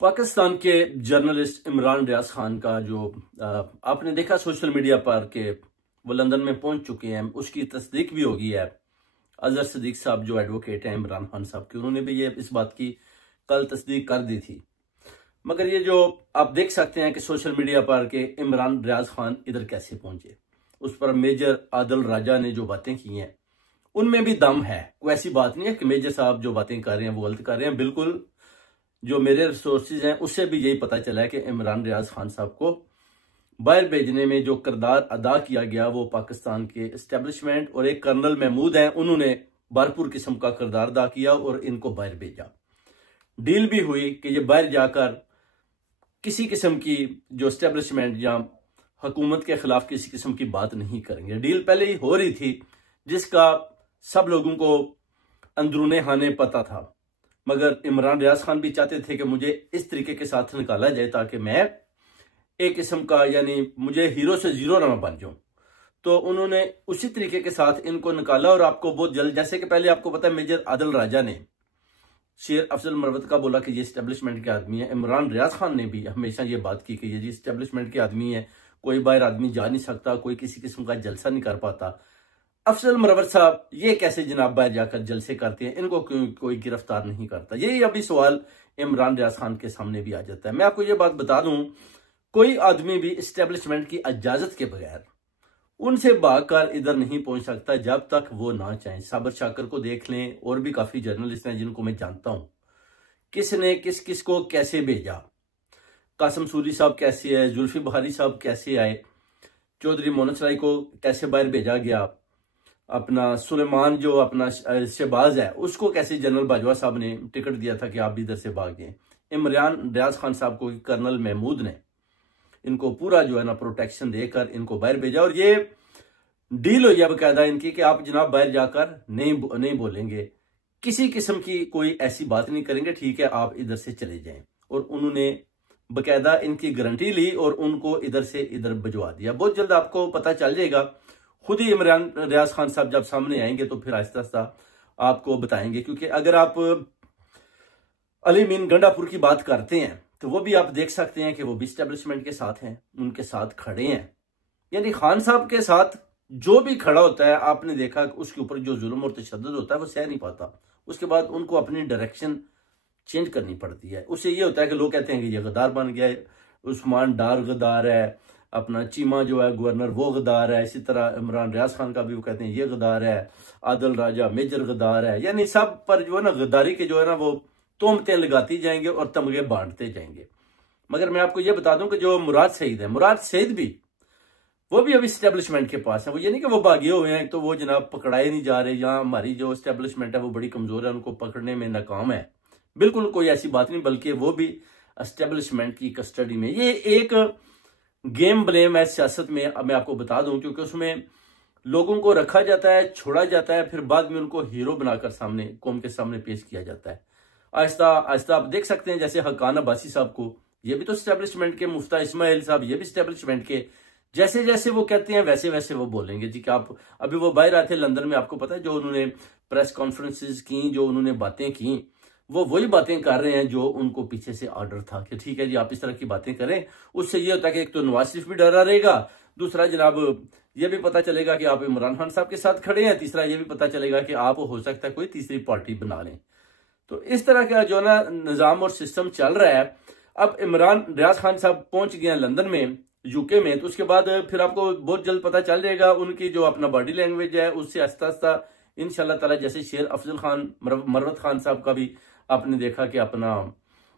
पाकिस्तान के जर्नलिस्ट इमरान रियाज खान का जो आपने देखा सोशल मीडिया पर कि वो लंदन में पहुंच चुके हैं, उसकी तस्दीक भी हो गई है। अजहर सदीक साहब जो एडवोकेट हैं इमरान खान साहब के, उन्होंने भी ये इस बात की कल तस्दीक कर दी थी। मगर ये जो आप देख सकते हैं कि सोशल मीडिया पर कि इमरान रियाज खान इधर कैसे पहुंचे, उस पर मेजर आदिल राजा ने जो बातें की हैं उनमें भी दम है। कोई ऐसी बात नहीं है कि मेजर साहब जो बातें कर रहे हैं वो गलत कर रहे हैं। बिल्कुल जो मेरे रिसोर्सेज हैं उससे भी यही पता चला है कि इमरान रियाज खान साहब को बाहर भेजने में जो किरदार अदा किया गया वो पाकिस्तान के एस्टेब्लिशमेंट और एक कर्नल महमूद हैं, उन्होंने भरपूर किस्म का किरदार अदा किया और इनको बाहर भेजा। डील भी हुई कि ये बाहर जाकर किसी किस्म की जो एस्टेब्लिशमेंट या हुकूमत के खिलाफ किसी किस्म की बात नहीं करेंगे। डील पहले ही हो रही थी जिसका सब लोगों को अंदरूने खाने पता था, मगर इमरान रियाज खान भी चाहते थे कि मुझे इस तरीके के साथ निकाला जाए ताकि मैं एक किस्म का यानी मुझे हीरो से जीरो ना बन जाऊं। तो उन्होंने उसी तरीके के साथ इनको निकाला और आपको बहुत जल्द, जैसे कि पहले आपको पता है मेजर आदिल राजा ने शेर अफजल मरवत का बोला कि ये एस्टेब्लिशमेंट के आदमी है। इमरान रियाज खान ने भी हमेशा ये बात की कि ये जी एस्टेब्लिशमेंट के आदमी है, कोई बाहर आदमी जा नहीं सकता, कोई किसी किस्म का जलसा नहीं कर पाता। अफजल मरवत साहब ये कैसे जनाब बाहर जाकर जलसे करते हैं, इनको क्यों कोई गिरफ्तार नहीं करता? यही अभी सवाल इमरान रियाज खान के सामने भी आ जाता है। मैं आपको ये बात बता दूं, कोई आदमी भी एस्टेब्लिशमेंट की इजाजत के बगैर उनसे भागकर इधर नहीं पहुंच सकता जब तक वो ना चाहें। साबर शाकर को देख लें, और भी काफी जर्नलिस्ट हैं जिनको मैं जानता हूं, किसने किस किस को कैसे भेजा। कासिम सूरी साहब कैसे आए, जुल्फी बहारी साहब कैसे आए, चौधरी मोहम्मद सराई को कैसे बाहर भेजा गया, अपना सुलेमान जो अपना शहबाज है उसको कैसे जनरल बाजवा साहब ने टिकट दिया था कि आप भी इधर से भाग गए। इमरान रियाज खान साहब को कर्नल महमूद ने इनको पूरा जो है ना प्रोटेक्शन देकर इनको बाहर भेजा, और ये डील हुई है बकायदा इनकी कि आप जनाब बाहर जाकर नहीं बोलेंगे, किसी किस्म की कोई ऐसी बात नहीं करेंगे, ठीक है आप इधर से चले जाएं। और उन्होंने बकायदा इनकी गारंटी ली और उनको इधर से इधर भिजवा दिया। बहुत जल्द आपको पता चल जाएगा, खुद ही इमरान रियाज खान साहब जब सामने आएंगे तो फिर आहिस्ता आहिस्ता आपको बताएंगे। क्योंकि अगर आप अली मीन गंडापुर की बात करते हैं तो वो भी आप देख सकते हैं कि वो भी एस्टेब्लिशमेंट के साथ हैं, उनके साथ खड़े हैं। यानी खान साहब के साथ जो भी खड़ा होता है आपने देखा कि उसके ऊपर जो जुल्म और तशद्दुद होता है वो सह नहीं पाता, उसके बाद उनको अपनी डायरेक्शन चेंज करनी पड़ती है। उससे ये होता है कि लोग कहते हैं कि ये गद्दार बन गया है, उस्मान डार गद्दार है, अपना चीमा जो है गवर्नर वो गद्दार है, इसी तरह इमरान रियाज खान का भी वो कहते हैं ये गद्दार है, आदिल राजा मेजर गद्दार है। यानी सब पर जो है ना गद्दारी के जो है ना वो तोहमतें लगाती जाएंगे और तमगे बांटते जाएंगे। मगर मैं आपको ये बता दूं कि जो मुराद सईद है, मुराद सईद भी वो भी अभी एस्टेब्लिशमेंट के पास है। वो ये नहीं कि वो भागे हुए हैं तो वो जनाब पकड़ाए नहीं जा रहे, यहाँ हमारी जो एस्टेब्लिशमेंट है वो बड़ी कमजोर है, उनको पकड़ने में नाकाम है। बिल्कुल कोई ऐसी बात नहीं, बल्कि वो भी एस्टेब्लिशमेंट की कस्टडी में। ये एक गेम ब्लेम है सियासत में, अब मैं आपको बता दूं, क्योंकि उसमें लोगों को रखा जाता है, छोड़ा जाता है, फिर बाद में उनको हीरो बनाकर सामने कौम के सामने पेश किया जाता है। आहिस्ता आहिस्ता आप देख सकते हैं जैसे हकान अब्बासी साहब को, ये भी तो एस्टेब्लिशमेंट के, मुफ्ता इस्माइल साहब ये भी एस्टेब्लिशमेंट के। जैसे जैसे वो कहते हैं वैसे वैसे वो बोलेंगे जी। कि आप अभी वो बाहर आए थे लंदन में, आपको पता है जो उन्होंने प्रेस कॉन्फ्रेंसेज की, जो उन्होंने बातें की, वो वही बातें कर रहे हैं जो उनको पीछे से ऑर्डर था कि ठीक है जी आप इस तरह की बातें करें। उससे ये होता है कि एक तो नवाज शरीफ भी डरा रहेगा, दूसरा जनाब ये भी पता चलेगा कि आप इमरान खान साहब के साथ खड़े हैं, तीसरा ये भी पता चलेगा कि आप हो सकता है कोई तीसरी पार्टी बना लें। तो इस तरह का जो ना निजाम और सिस्टम चल रहा है। अब इमरान रियाज खान साहब पहुंच गए लंदन में, यूके में, तो उसके बाद फिर आपको बहुत जल्द पता चल जाएगा उनकी जो अपना बॉडी लैंग्वेज है उससे आहिस्ता आहिस्ता इंशाल्लाह ताला, जैसे शेर अफजल खान मरवत खान साहब का भी आपने देखा कि अपना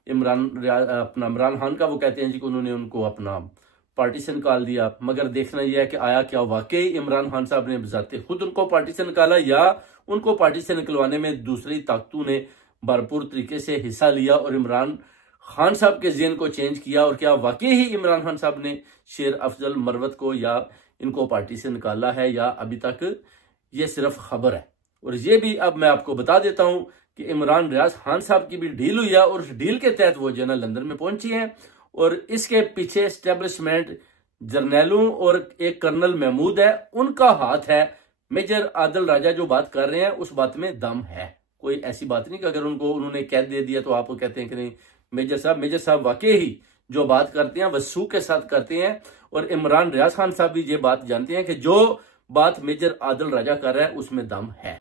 इमरान खान का वो कहते हैं जी कि उन्होंने उनको अपना पार्टी से निकाल दिया। मगर देखना यह है कि आया क्या वाकई इमरान खान साहब ने बजाते खुद उनको पार्टी से निकाला, या उनको पार्टी से निकलवाने में दूसरी ताकतों ने भरपूर तरीके से हिस्सा लिया और इमरान खान साहब के ज़हन को चेंज किया। और क्या वाकई ही इमरान खान साहब ने शेर अफजल मरवत को या इनको पार्टी से निकाला है, या अभी तक ये सिर्फ खबर है। और ये भी अब मैं आपको बता देता हूं कि इमरान रियाज खान साहब की भी डील हुई है और उस डील के तहत वो जो है लंदन में पहुंची हैं, और इसके पीछे एस्टेब्लिशमेंट जर्नैलों और एक कर्नल महमूद है, उनका हाथ है। मेजर आदिल राजा जो बात कर रहे हैं उस बात में दम है, कोई ऐसी बात नहीं कि अगर उन्होंने कैद दे दिया तो आप कहते हैं कि नहीं मेजर साहब वाकई ही जो बात करते हैं वसूख के साथ करते हैं, और इमरान रियाज खान साहब भी ये बात जानते हैं कि जो बात मेजर आदिल राजा कर रहा है उसमें दम है।